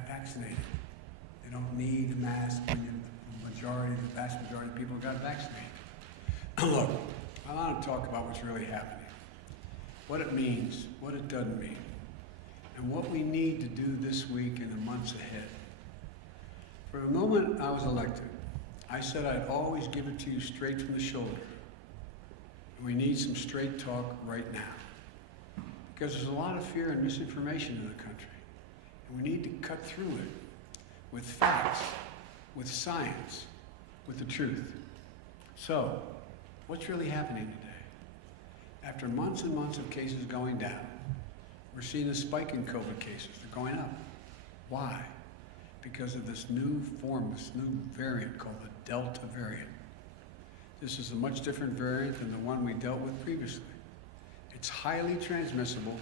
got vaccinated. They don't need a mask when the vast majority of people got vaccinated. Look, I want to talk about what's really happening, what it means, what it doesn't mean, and what we need to do this week and the months ahead. From the moment I was elected, I said I'd always give it to you straight from the shoulder. We need some straight talk right now, because there's a lot of fear and misinformation in the country, and we need to cut through it with facts, with science, with the truth. So, what's really happening today? After months and months of cases going down, we're seeing a spike in COVID cases. They're going up. Why? Because of this new form, this new variant called the Delta variant. This is a much different variant than the one we dealt with previously. It's highly transmissible,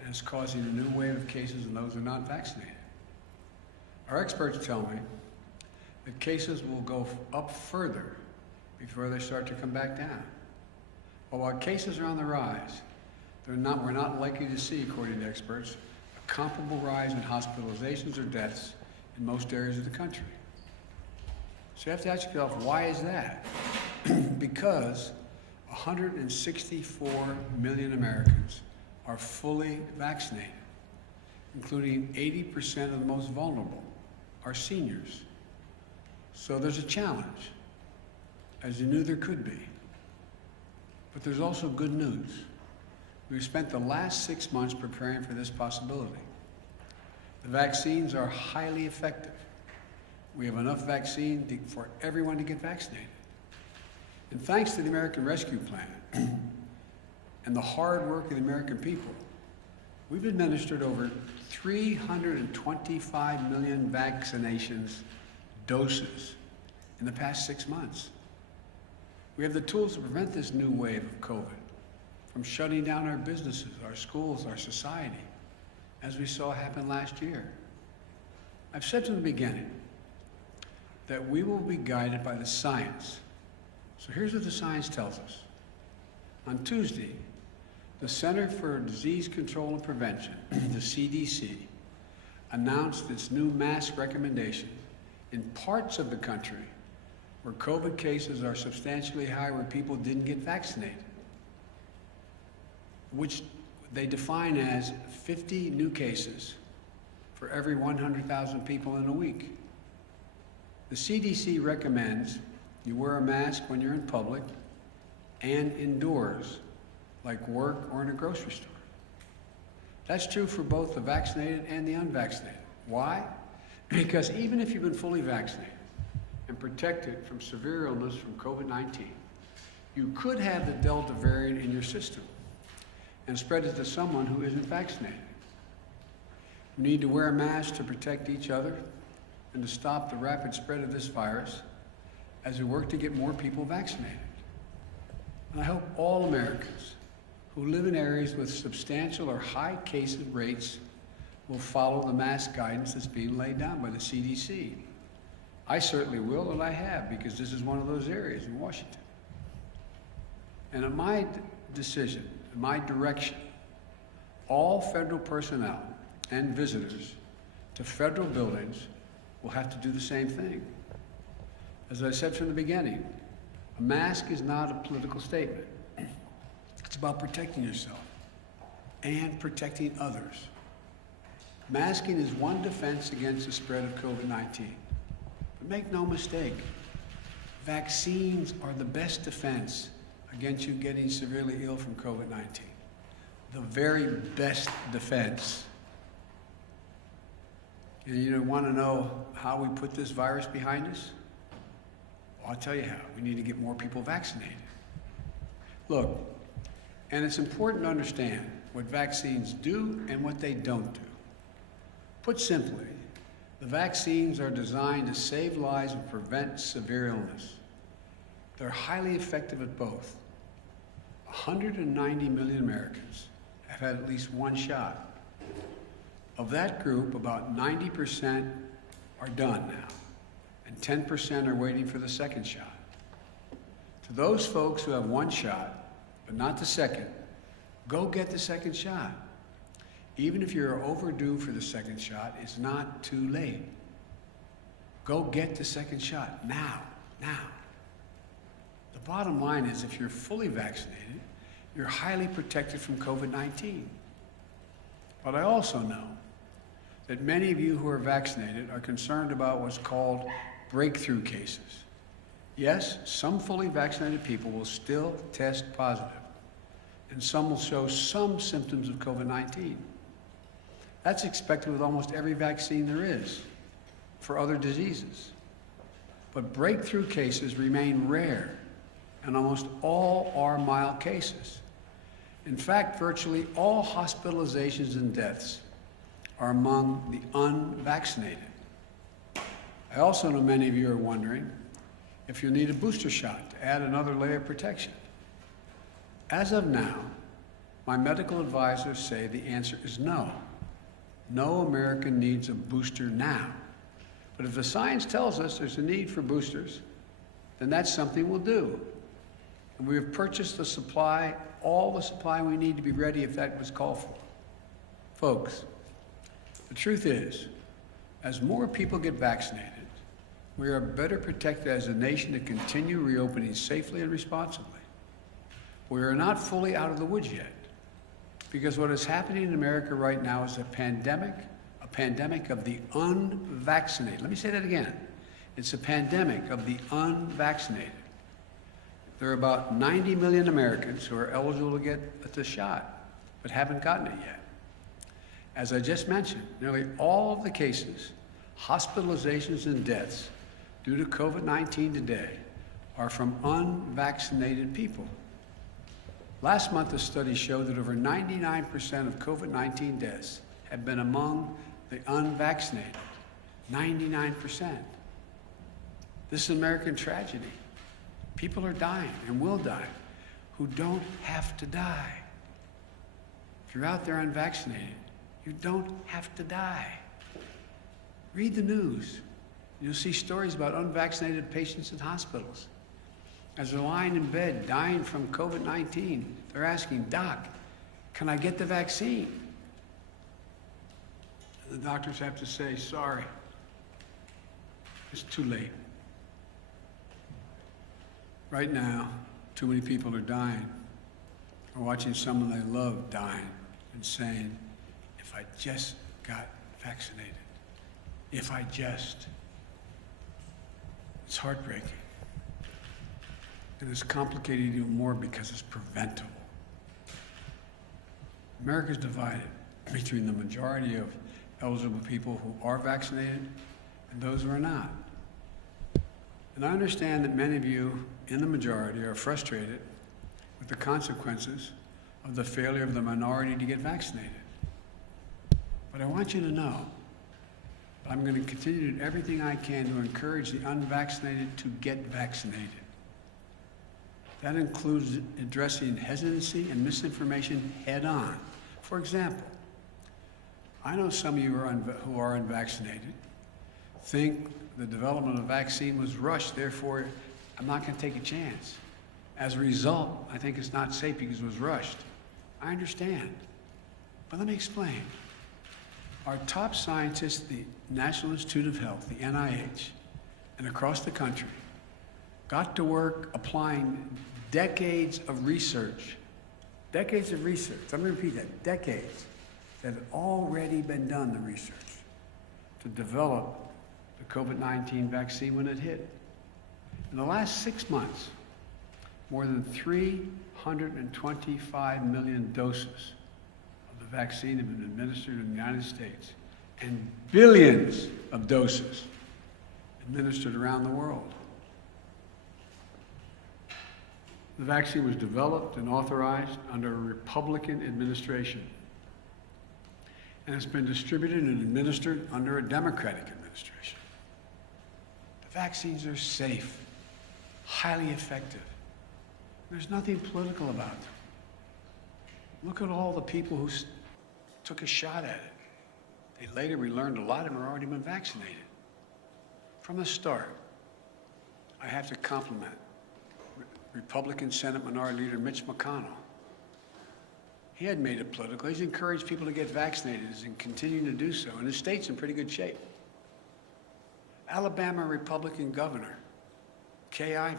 and it's causing a new wave of cases in those who are not vaccinated. Our experts tell me that cases will go up further before they start to come back down. But while cases are on the rise, we're not likely to see, according to experts, a comparable rise in hospitalizations or deaths in most areas of the country. So you have to ask yourself, why is that? Because 164 million Americans are fully vaccinated, including 80% of the most vulnerable, our seniors. So there's a challenge, as you knew there could be. But there's also good news. We've spent the last 6 months preparing for this possibility. The vaccines are highly effective. We have enough vaccine for everyone to get vaccinated. And thanks to the American Rescue Plan and the hard work of the American people, we've administered over 325 million vaccinations doses in the past 6 months. We have the tools to prevent this new wave of COVID from shutting down our businesses, our schools, our society, as we saw happen last year. I've said from the beginning that we will be guided by the science. So here's what the science tells us. On Tuesday, the Center for Disease Control and Prevention, the CDC, announced its new mask recommendation in parts of the country where COVID cases are substantially high, where people didn't get vaccinated, which they define as 50 new cases for every 100,000 people in a week. The CDC recommends you wear a mask when you're in public and indoors, like work or in a grocery store. That's true for both the vaccinated and the unvaccinated. Why? Because even if you've been fully vaccinated and protected from severe illness from COVID-19, you could have the Delta variant in your system and spread it to someone who isn't vaccinated. We need to wear a mask to protect each other and to stop the rapid spread of this virus as we work to get more people vaccinated. And I hope all Americans who live in areas with substantial or high case rates will follow the mask guidance that's being laid down by the CDC. I certainly will, and I have, because this is one of those areas in Washington. And at my decision, my direction, all federal personnel and visitors to federal buildings will have to do the same thing. As I said from the beginning, a mask is not a political statement. It's about protecting yourself and protecting others. Masking is one defense against the spread of COVID-19. But make no mistake, vaccines are the best defense against you getting severely ill from COVID-19. The very best defense. And you want to know how we put this virus behind us? Well, I'll tell you how. We need to get more people vaccinated. Look, and it's important to understand what vaccines do and what they don't do. Put simply, the vaccines are designed to save lives and prevent severe illness. They're highly effective at both. 190 million Americans have had at least one shot. Of that group, about 90% are done now, and 10% are waiting for the second shot. To those folks who have one shot, but not the second, go get the second shot. even if you're overdue for the second shot, it's not too late. Go get the second shot now. The bottom line is if you're fully vaccinated, you're highly protected from COVID-19. But I also know that many of you who are vaccinated are concerned about what's called breakthrough cases. Yes, some fully vaccinated people will still test positive, and some will show some symptoms of COVID-19. That's expected with almost every vaccine there is for other diseases. But breakthrough cases remain rare, and almost all are mild cases. In fact, virtually all hospitalizations and deaths are among the unvaccinated. I also know many of you are wondering if you'll need a booster shot to add another layer of protection. As of now, my medical advisors say the answer is no. No American needs a booster now. But if the science tells us there's a need for boosters, then that's something we'll do. And we have purchased the supply, all the supply we need to be ready if that was called for. Folks, the truth is, as more people get vaccinated, we are better protected as a nation to continue reopening safely and responsibly. We are not fully out of the woods yet, because what is happening in America right now is a pandemic of the unvaccinated. Let me say that again. It's a pandemic of the unvaccinated. There are about 90 million Americans who are eligible to get the shot, but haven't gotten it yet. As I just mentioned, nearly all of the cases, hospitalizations, and deaths due to COVID-19 today are from unvaccinated people. Last month, a study showed that over 99% of COVID-19 deaths have been among the unvaccinated. 99%. This is an American tragedy. People are dying and will die who don't have to die. If you're out there unvaccinated, you don't have to die. Read the news. You'll see stories about unvaccinated patients in hospitals. As they're lying in bed, dying from COVID-19, they're asking, "Doc, can I get the vaccine?" And the doctors have to say, "Sorry, it's too late." Right now, too many people are dying, or watching someone they love dying and saying, "If I just got vaccinated, if I just." It's heartbreaking. And it's complicated even more because it's preventable. America's divided between the majority of eligible people who are vaccinated and those who are not. And I understand that many of you in the majority are frustrated with the consequences of the failure of the minority to get vaccinated. But I want you to know I'm going to continue to do everything I can to encourage the unvaccinated to get vaccinated. That includes addressing hesitancy and misinformation head on. For example, I know some of you who are unvaccinated think the development of a vaccine was rushed, therefore I'm not going to take a chance. As a result, I think it's not safe because it was rushed. I understand, but let me explain. Our top scientists, the National Institute of Health, the NIH, and across the country, got to work applying decades of research. Decades of research. I'm going to repeat that. Decades that had already been done, the research, to develop the COVID-19 vaccine when it hit. In the last 6 months, more than 325 million doses of the vaccine have been administered in the United States, and billions of doses administered around the world. The vaccine was developed and authorized under a Republican administration, and it's been distributed and administered under a Democratic administration. The vaccines are safe, highly effective. There's nothing political about them. Look at all the people who took a shot at it. Later we learned a lot of them had already been vaccinated. From the start, I have to compliment Republican Senate Minority Leader Mitch McConnell. He hadn't made it political. He's encouraged people to get vaccinated and continuing to do so. And his state's in pretty good shape. Alabama Republican Governor Kay Ivey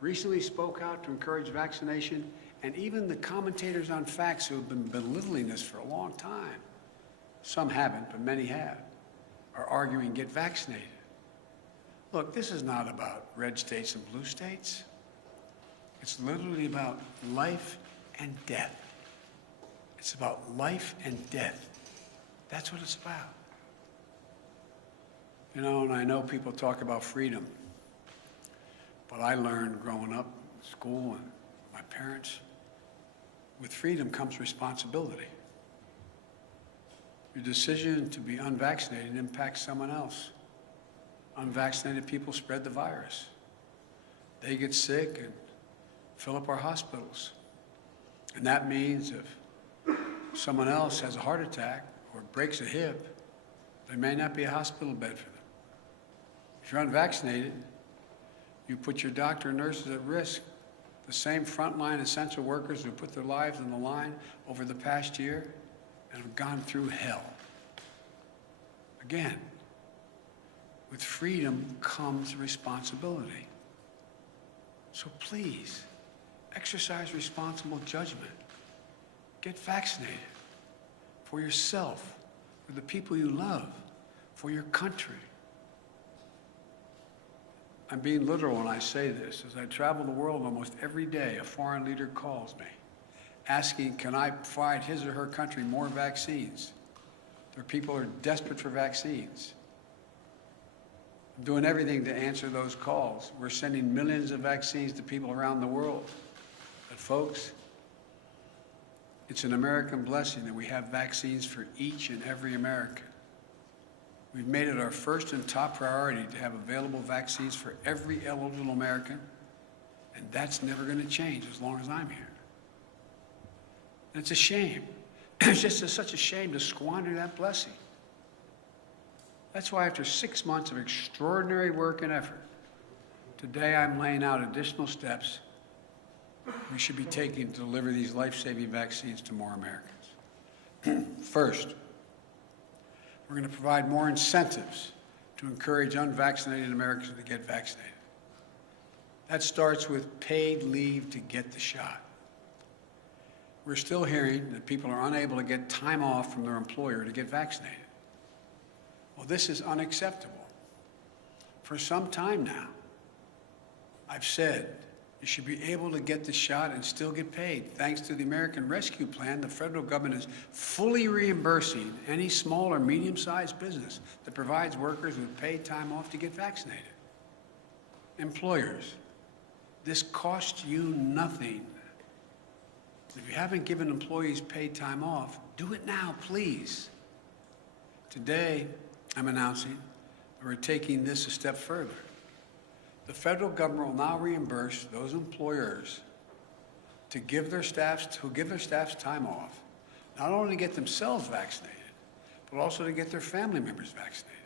recently spoke out to encourage vaccination, and even the commentators on facts who have been belittling this for a long time, some haven't, but many have, are arguing get vaccinated. Look, this is not about red states and blue states. It's literally about life and death. It's about life and death. That's what it's about. You know, and I know people talk about freedom, but I learned growing up in school and my parents, with freedom comes responsibility. Your decision to be unvaccinated impacts someone else. Unvaccinated people spread the virus. They get sick and fill up our hospitals. And that means if someone else has a heart attack or breaks a hip, there may not be a hospital bed for them. If you're unvaccinated, you put your doctor and nurses at risk. The same frontline essential workers who put their lives on the line over the past year and have gone through hell. Again, with freedom comes responsibility. So please, exercise responsible judgment. Get vaccinated for yourself, for the people you love, for your country. I'm being literal when I say this. As I travel the world almost every day, a foreign leader calls me, asking, can I provide his or her country more vaccines? Their people are desperate for vaccines. I'm doing everything to answer those calls. We're sending millions of vaccines to people around the world. But folks, it's an American blessing that we have vaccines for each and every American. We've made it our first and top priority to have available vaccines for every eligible American, and that's never going to change as long as I'm here. And it's a shame. It's just such a shame to squander that blessing. That's why after 6 months of extraordinary work and effort, today I'm laying out additional steps we should be taking to deliver these life-saving vaccines to more Americans. First, we're going to provide more incentives to encourage unvaccinated Americans to get vaccinated. That starts with paid leave to get the shot. We're still hearing that people are unable to get time off from their employer to get vaccinated. Well, this is unacceptable. For some time now, I've said you should be able to get the shot and still get paid. Thanks to the American Rescue Plan, the federal government is fully reimbursing any small or medium-sized business that provides workers with paid time off to get vaccinated. Employers, this costs you nothing. If you haven't given employees paid time off, do it now, please. Today, I'm announcing that we're taking this a step further. The federal government will now reimburse those employers to give their staffs time off, not only to get themselves vaccinated, but also to get their family members vaccinated.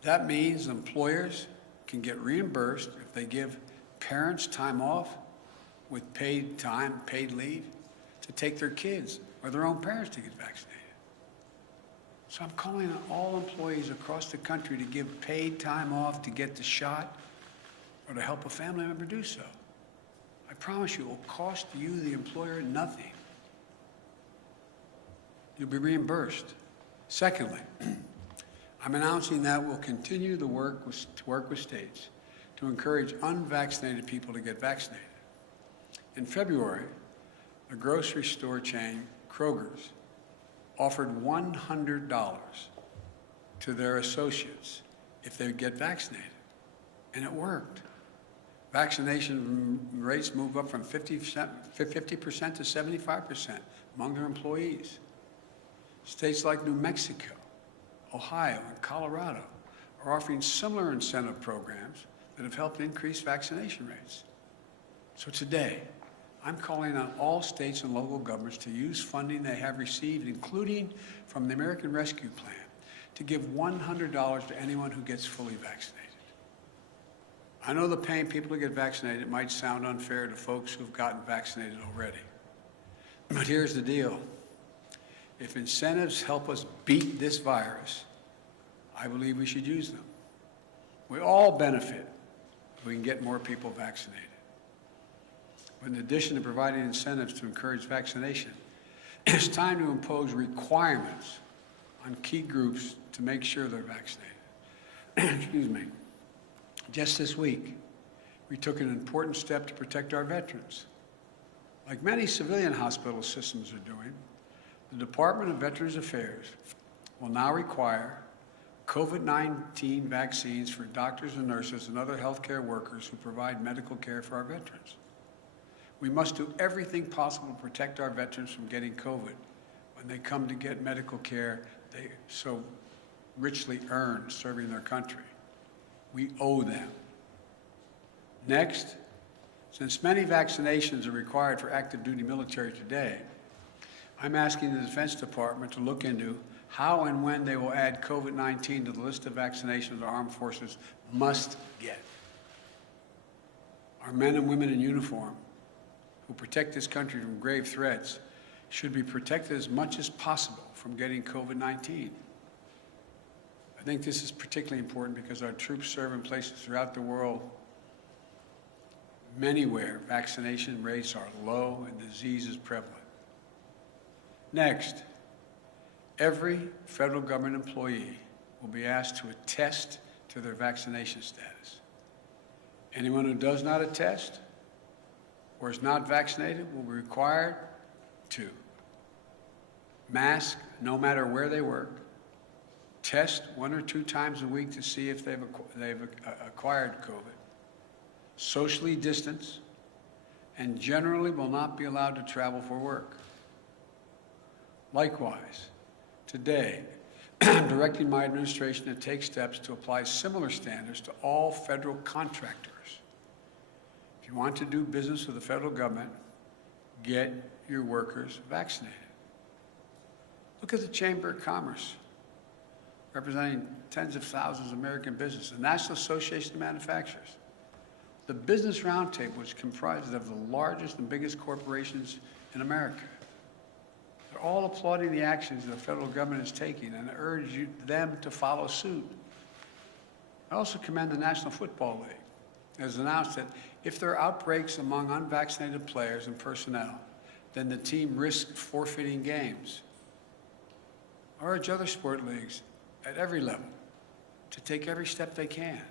That means employers can get reimbursed if they give parents time off with paid time, paid leave, to take their kids or their own parents to get vaccinated. So I'm calling on all employees across the country to give paid time off to get the shot or to help a family member do so. I promise you, it will cost you, the employer, nothing. You'll be reimbursed. Secondly, I'm announcing that we'll continue to work with states to encourage unvaccinated people to get vaccinated. In February, the grocery store chain Kroger's offered $100 to their associates if they would get vaccinated, and it worked. Vaccination rates moved up from 50% to 75% among their employees. States like New Mexico, Ohio, and Colorado are offering similar incentive programs that have helped increase vaccination rates. So today, I'm calling on all states and local governments to use funding they have received, including from the American Rescue Plan, to give $100 to anyone who gets fully vaccinated. I know the paying people to get vaccinated might sound unfair to folks who've gotten vaccinated already. But here's the deal. If incentives help us beat this virus, I believe we should use them. We all benefit if we can get more people vaccinated. But in addition to providing incentives to encourage vaccination, it's time to impose requirements on key groups to make sure they're vaccinated. Excuse me. Just this week, we took an important step to protect our veterans. Like many civilian hospital systems are doing, the Department of Veterans Affairs will now require COVID-19 vaccines for doctors and nurses and other healthcare workers who provide medical care for our veterans. We must do everything possible to protect our veterans from getting COVID when they come to get medical care they so richly earned serving their country. We owe them. Next, since many vaccinations are required for active duty military today, I'm asking the Defense Department to look into how and when they will add COVID-19 to the list of vaccinations our armed forces must get. Our men and women in uniform who protect this country from grave threats should be protected as much as possible from getting COVID-19. I think this is particularly important because our troops serve in places throughout the world, many where vaccination rates are low and disease is prevalent. Next, every federal government employee will be asked to attest to their vaccination status. Anyone who does not attest or is not vaccinated will be required to mask no matter where they work, test 1 or 2 times a week to see if they've acquired COVID, socially distance, and generally will not be allowed to travel for work. Likewise, today, I'm directing my administration to take steps to apply similar standards to all federal contractors. If you want to do business with the federal government, get your workers vaccinated. Look at the Chamber of Commerce, representing tens of thousands of American businesses, the National Association of Manufacturers. The Business Roundtable, which comprises of the largest and biggest corporations in America. They're all applauding the actions the federal government is taking and urge them to follow suit. I also commend the National Football League. It has announced that if there are outbreaks among unvaccinated players and personnel, then the team risks forfeiting games. I urge other sport leagues at every level to take every step they can.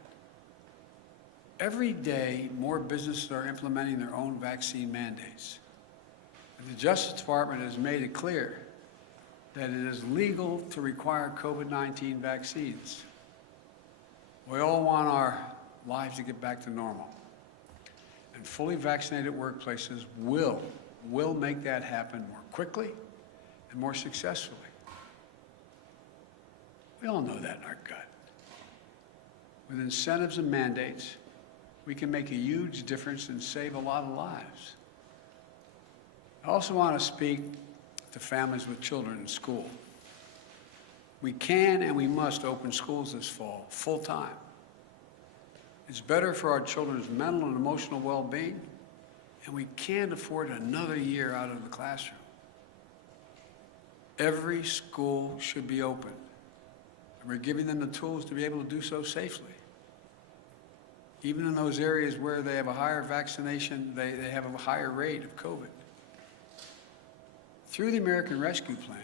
Every day, more businesses are implementing their own vaccine mandates. And the Justice Department has made it clear that it is legal to require COVID-19 vaccines. We all want our lives to get back to normal. And fully vaccinated workplaces will make that happen more quickly and more successfully. We all know that in our gut. With incentives and mandates, we can make a huge difference and save a lot of lives. I also want to speak to families with children in school. We can and we must open schools this fall, full time. It's better for our children's mental and emotional well-being, and we can't afford another year out of the classroom. Every school should be open, and we're giving them the tools to be able to do so safely. Even in those areas where they have a higher vaccination, they have a higher rate of COVID. Through the American Rescue Plan,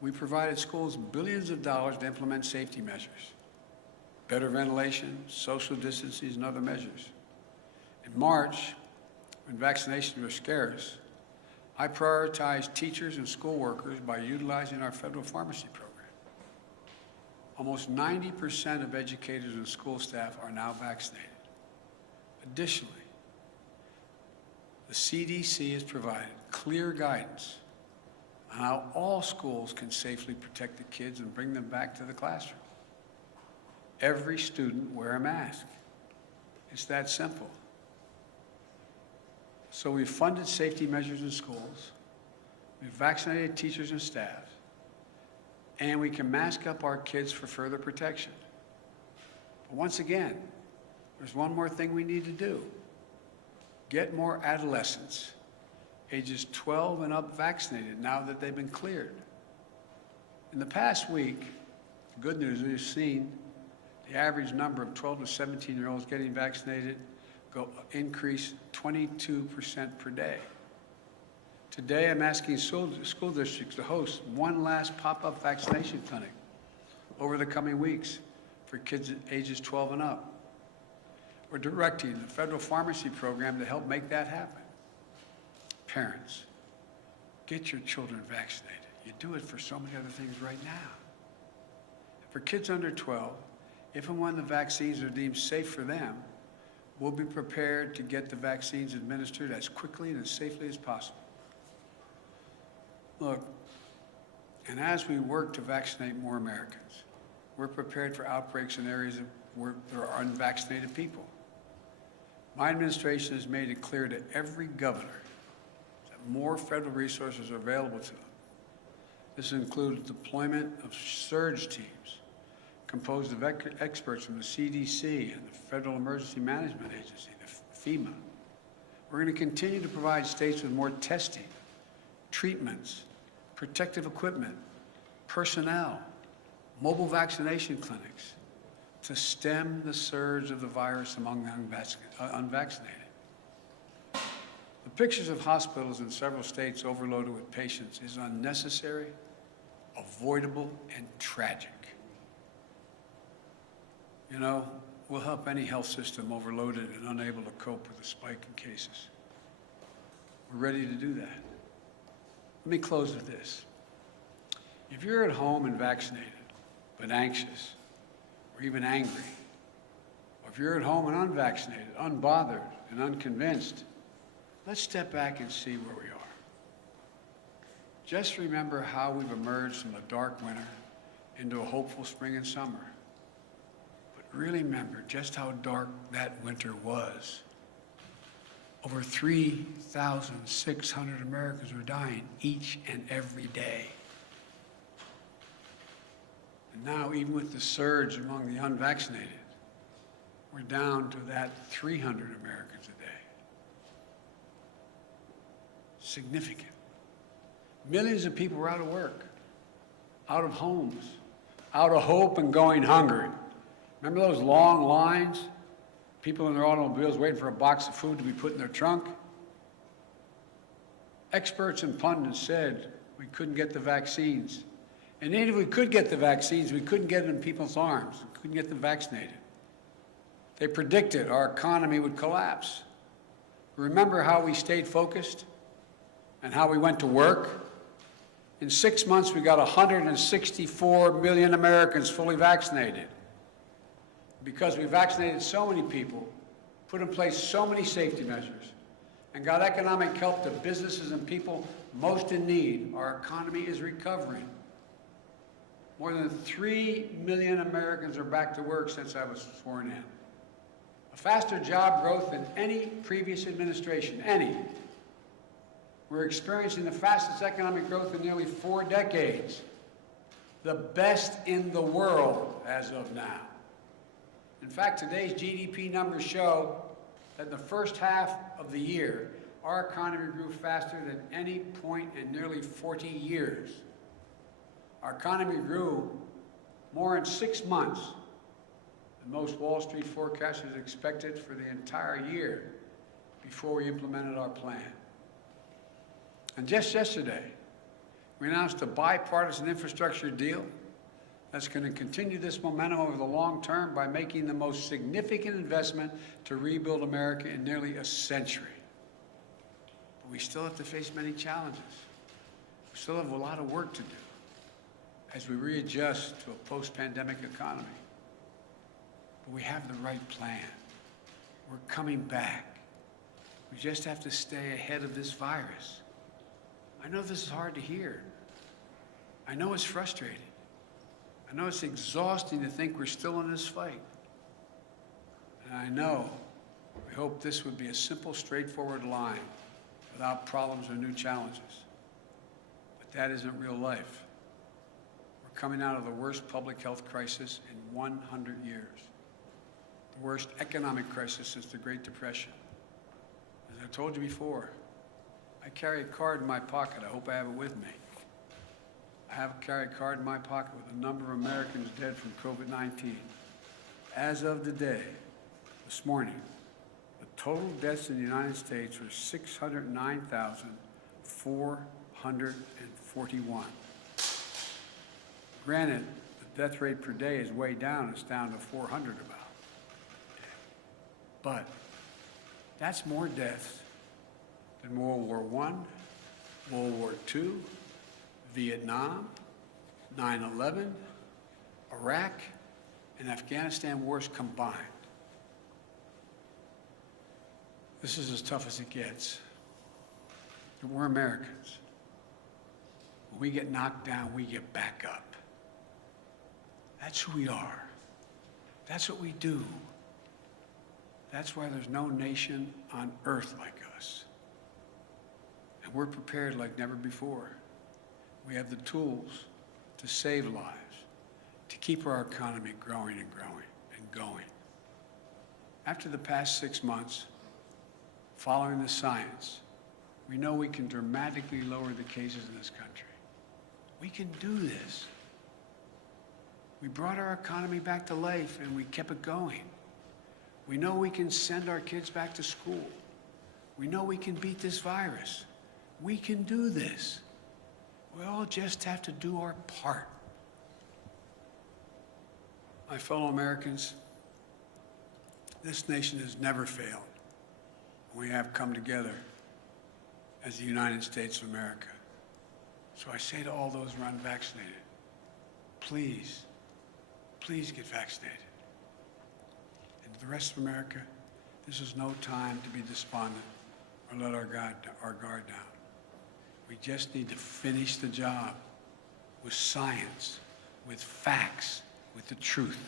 we provided schools billions of dollars to implement safety measures, better ventilation, social distancing, and other measures. In March, when vaccinations were scarce, I prioritized teachers and school workers by utilizing our federal pharmacy program. Almost 90% of educators and school staff are now vaccinated. Additionally, the CDC has provided clear guidance on how all schools can safely protect the kids and bring them back to the classroom. Every student wear a mask. It's that simple. So we've funded safety measures in schools, we've vaccinated teachers and staff, and we can mask up our kids for further protection. But once again, there's one more thing we need to do. Get more adolescents ages 12 and up vaccinated now that they've been cleared. In the past week, the good news is we've seen the average number of 12 to 17-year-olds getting vaccinated increase 22% per day. Today, I'm asking school districts to host one last pop-up vaccination clinic over the coming weeks for kids ages 12 and up. We're directing the federal pharmacy program to help make that happen. Parents, get your children vaccinated. You do it for so many other things right now. For kids under 12, if and when the vaccines are deemed safe for them, we'll be prepared to get the vaccines administered as quickly and as safely as possible. Look, and as we work to vaccinate more Americans, we're prepared for outbreaks in areas where there are unvaccinated people. My administration has made it clear to every governor that more federal resources are available to them. This includes deployment of surge teams composed of experts from the CDC and the Federal Emergency Management Agency, the FEMA. We're going to continue to provide states with more testing, treatments, protective equipment, personnel, mobile vaccination clinics to stem the surge of the virus among the unvaccinated. The pictures of hospitals in several states overloaded with patients is unnecessary, avoidable, and tragic. You know, we'll help any health system overloaded and unable to cope with a spike in cases. We're ready to do that. Let me close with this. If you're at home and vaccinated, but anxious, or even angry, or if you're at home and unvaccinated, unbothered, and unconvinced, let's step back and see where we are. Just remember how we've emerged from a dark winter into a hopeful spring and summer. But really remember just how dark that winter was. Over 3,600 Americans were dying each and every day. And now, even with the surge among the unvaccinated, we're down to that 300 Americans a day. Significant. Millions of people were out of work, out of homes, out of hope and going hungry. Remember those long lines? People in their automobiles waiting for a box of food to be put in their trunk? Experts and pundits said we couldn't get the vaccines. And even if we could get the vaccines, we couldn't get them in people's arms. We couldn't get them vaccinated. They predicted our economy would collapse. Remember how we stayed focused and how we went to work? In 6 months, we got 164 million Americans fully vaccinated. Because we vaccinated so many people, put in place so many safety measures, and got economic help to businesses and people most in need, our economy is recovering. More than 3 million Americans are back to work since I was sworn in. A faster job growth than any previous administration, any. We're experiencing the fastest economic growth in nearly 4 decades, the best in the world as of now. In fact, today's GDP numbers show that in the first half of the year, our economy grew faster than any point in nearly 40 years. Our economy grew more in 6 months than most Wall Street forecasters expected for the entire year before we implemented our plan. And just yesterday, we announced a bipartisan infrastructure deal that's going to continue this momentum over the long term by making the most significant investment to rebuild America in nearly a century. But we still have to face many challenges. We still have a lot of work to do as we readjust to a post-pandemic economy. But we have the right plan. We're coming back. We just have to stay ahead of this virus. I know this is hard to hear. I know it's frustrating. I know it's exhausting to think we're still in this fight. And I know, we hope this would be a simple, straightforward line without problems or new challenges. But that isn't real life. We're coming out of the worst public health crisis in 100 years, the worst economic crisis since the Great Depression. As I told you before, I carry a card in my pocket. I hope I have it with me. I carry a card in my pocket with a number of Americans dead from COVID-19. As of today, this morning, the total deaths in the United States were 609,441. Granted, the death rate per day is way down. It's down to 400 about. But that's more deaths than World War I, World War II, Vietnam, 9/11, Iraq, and Afghanistan wars combined. This is as tough as it gets. But we're Americans. When we get knocked down, we get back up. That's who we are. That's what we do. That's why there's no nation on earth like us. And we're prepared like never before. We have the tools to save lives, to keep our economy growing and growing and going. After the past 6 months, following the science, we know we can dramatically lower the cases in this country. We can do this. We brought our economy back to life and we kept it going. We know we can send our kids back to school. We know we can beat this virus. We can do this. We all just have to do our part. My fellow Americans, this nation has never failed. We have come together as the United States of America. So I say to all those who are unvaccinated, please, please get vaccinated. And to the rest of America, this is no time to be despondent or let our guard down. We just need to finish the job with science, with facts, with the truth.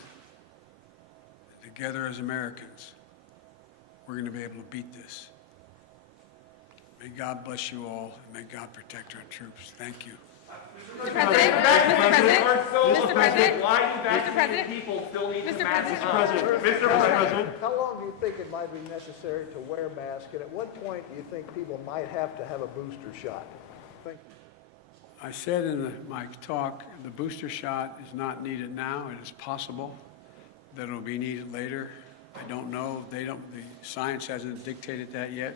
And together as Americans, we're going to be able to beat this. May God bless you all, and may God protect our troops. Thank you. Mr. President, Mr. President, why do vaccinated people still need to mask up? Mr. President. How long do you think it might be necessary to wear a mask, and at what point do you think people might have to have a booster shot? Thank you. I said in my talk, the booster shot is not needed now. It is possible that it will be needed later. I don't know. The science hasn't dictated that yet.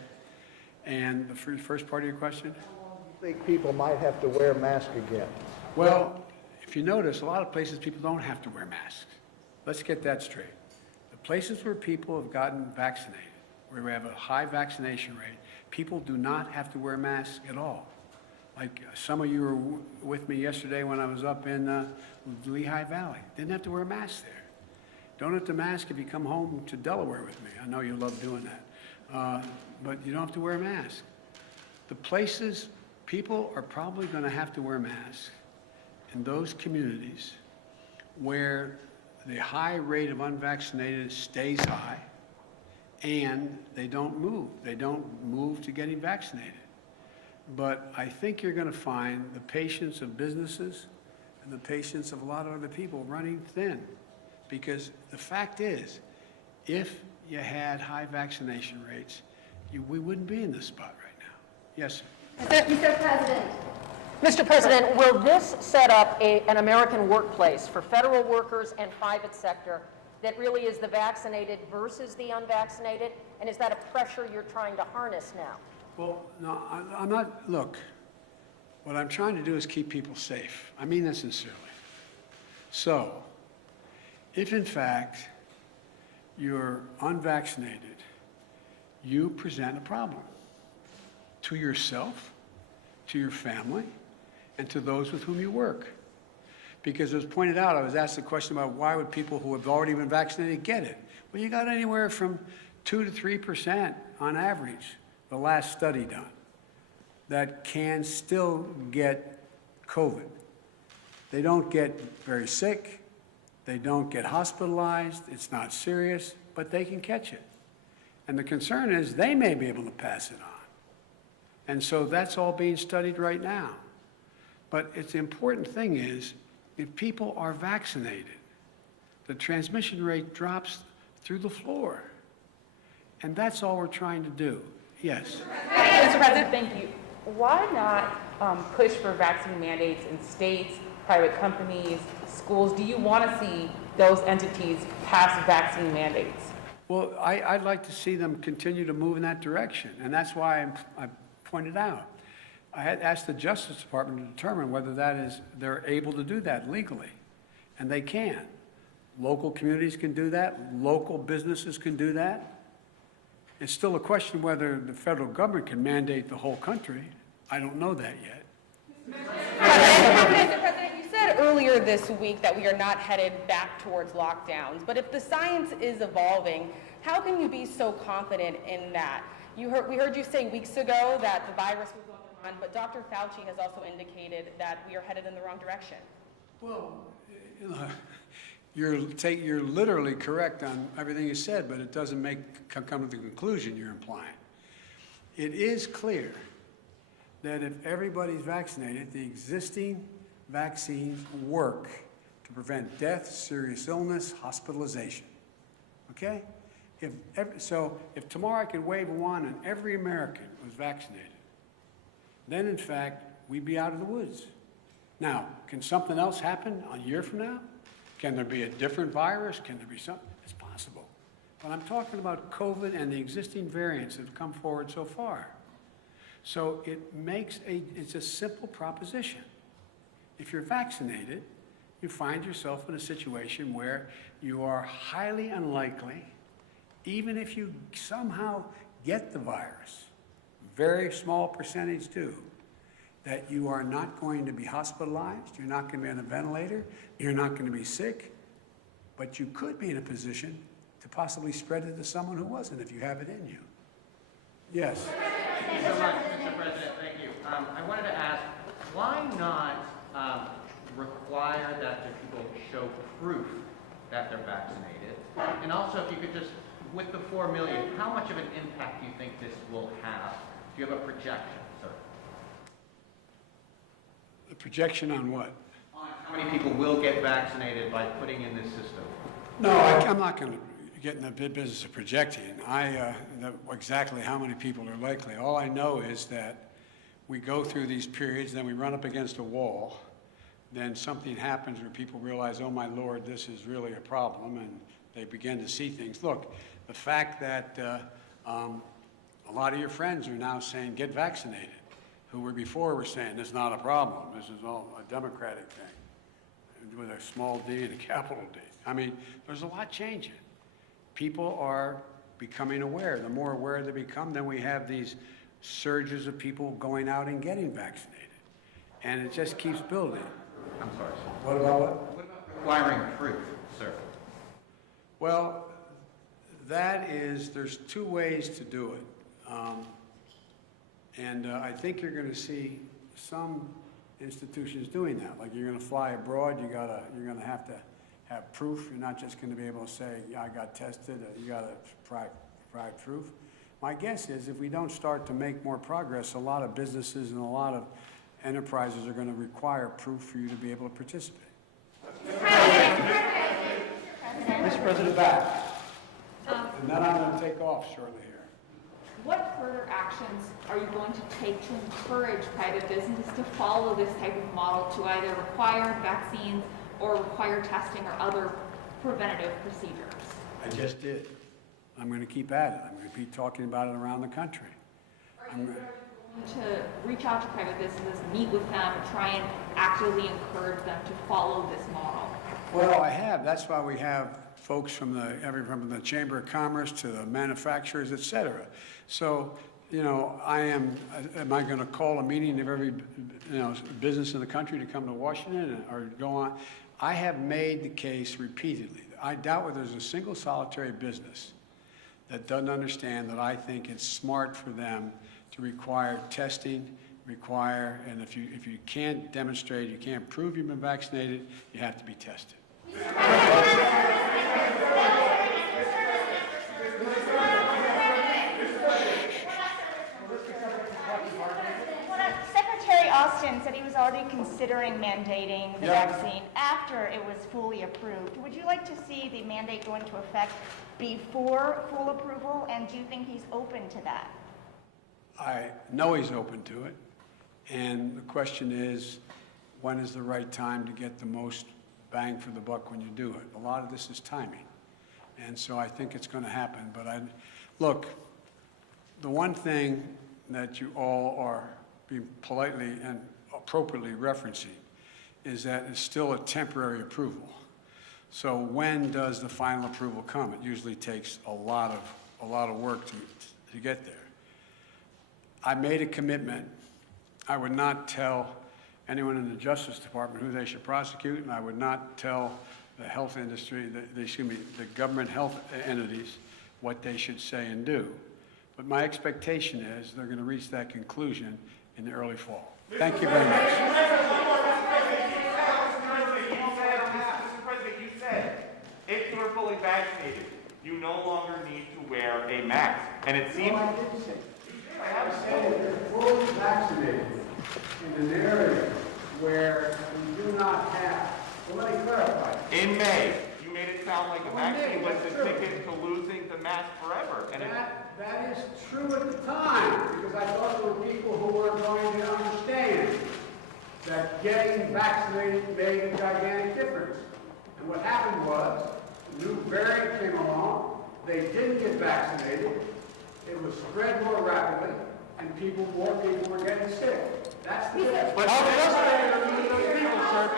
And the first part of your question? How long do you think people might have to wear a mask again? Well, if you notice, a lot of places people don't have to wear masks. Let's get that straight. The places where people have gotten vaccinated, where we have a high vaccination rate, people do not have to wear masks at all. Like some of you were with me yesterday when I was up in Lehigh Valley. Didn't have to wear a mask there. Don't have to mask if you come home to Delaware with me. I know you love doing that. But you don't have to wear a mask. The places people are probably going to have to wear masks in those communities where the high rate of unvaccinated stays high and they don't move. They don't move to getting vaccinated. But I think you're going to find the patience of businesses and the patience of a lot of other people running thin. Because the fact is, if you had high vaccination rates, we wouldn't be in this spot right now. Yes, sir. Mr. President. Mr. President, will this set up an American workplace for federal workers and private sector that really is the vaccinated versus the unvaccinated? And is that a pressure you're trying to harness now? Well, no, I'm not. Look, what I'm trying to do is keep people safe. I mean that sincerely. So, if in fact you're unvaccinated, you present a problem to yourself, to your family, and to those with whom you work. Because as pointed out, I was asked the question about why would people who have already been vaccinated get it? Well, you got anywhere from 2 to 3% on average, the last study done, that can still get COVID. They don't get very sick. They don't get hospitalized. It's not serious, but they can catch it. And the concern is they may be able to pass it on. And so that's all being studied right now. But it's the important thing is, if people are vaccinated, the transmission rate drops through the floor. And that's all we're trying to do. Yes. Mr. President, thank you. why not push for vaccine mandates in states, private companies, schools? Do you want to see those entities pass vaccine mandates? Well, I'd like to see them continue to move in that direction, and that's why I pointed out. I had asked the Justice Department to determine whether they're able to do that legally, and they can. Local communities can do that. Local businesses can do that. It's still a question whether the federal government can mandate the whole country. I don't know that yet. Mr. President, you said earlier this week that we are not headed back towards lockdowns, but if the science is evolving, how can you be so confident in that? We heard you say weeks ago that the virus was on the run, but Dr. Fauci has also indicated that we are headed in the wrong direction. Well, you know, you're literally correct on everything you said, but it doesn't come to the conclusion you're implying. It is clear that if everybody's vaccinated, the existing vaccines work to prevent death, serious illness, hospitalization. Okay? If tomorrow I could wave a wand and every American was vaccinated, then in fact we'd be out of the woods. Now, can something else happen a year from now? Can there be a different virus? Can there be something? It's possible. But I'm talking about COVID and the existing variants that have come forward so far. So it's a simple proposition. If you're vaccinated, you find yourself in a situation where you are highly unlikely, even if you somehow get the virus, very small percentage do, that you are not going to be hospitalized, you're not going to be on a ventilator, you're not going to be sick, but you could be in a position to possibly spread it to someone who wasn't if you have it in you. Yes? Thank you so much, Mr. President. Thank you. I wanted to ask, why not require that the people show proof that they're vaccinated? And also, if you could just, with the 4 million, how much of an impact do you think this will have? Do you have a projection, sir? A projection on what? On how many people will get vaccinated by putting in this system? No, I'm not going to get in the business of projecting. Exactly how many people are likely. All I know is that we go through these periods, then we run up against a wall, then something happens where people realize, oh my Lord, this is really a problem, and they begin to see things. Look, the fact that a lot of your friends are now saying, get vaccinated, who were before were saying, this is not a problem, this is all a Democratic thing, with a small d and a capital D. I mean, there's a lot changing. People are becoming aware. The more aware they become, then we have these surges of people going out and getting vaccinated. And it just keeps building. I'm sorry, sir. What about what? What about requiring proof, sir? Well, there's two ways to do it. I think you're going to see some institutions doing that. Like you're going to fly abroad, you're going to have to have proof. You're not just going to be able to say, yeah, I got tested. You got to provide proof. My guess is if we don't start to make more progress, a lot of businesses and a lot of enterprises are going to require proof for you to be able to participate. Mr. President, back. And then I'm going to take off shortly here. What further actions are you going to take to encourage private businesses to follow this type of model to either require vaccines or require testing or other preventative procedures? I just did. I'm going to keep at it. I'm going to be talking about it around the country. Are you going to reach out to private businesses, meet with them, try and actively encourage them to follow this model? Well, I have. That's why we have folks from the Chamber of Commerce to the manufacturers, et cetera. So, you know, am I going to call a meeting of every, business in the country to come to Washington or go on? I have made the case repeatedly. I doubt whether there's a single solitary business that doesn't understand that I think it's smart for them to require testing, and if you can't demonstrate, you can't prove you've been vaccinated, you have to be tested. Secretary Austin said he was already considering mandating the vaccine after it was fully approved. Would you like to see the mandate go into effect before full approval, and do you think he's open to that? I know he's open to it. And the question is, when is the right time to get the most bang for the buck when you do it? A lot of this is timing. And so I think it's going to happen. But look, the one thing that you all are being politely and appropriately referencing is that it's still a temporary approval. So when does the final approval come? It usually takes a lot of work to get there. I made a commitment. I would not tell anyone in the Justice Department who they should prosecute, and I would not tell the health industry, the government health entities, what they should say and do. But my expectation is they're going to reach that conclusion in the early fall. Thank you very much. Mr. President, you said if you are fully vaccinated, you no longer need to wear a mask. And it seems... I didn't say. I have said if you're fully vaccinated in an area where we do not have, well, let me clarify. In May, you made it sound like the vaccine was the ticket to losing the mask forever. And That is true at the time, because I thought there were people who were going to understand that getting vaccinated made a gigantic difference. And what happened was, a new variant came along, they didn't get vaccinated, it was spread more rapidly, and more people were getting sick. That's the difference. But those people, sir,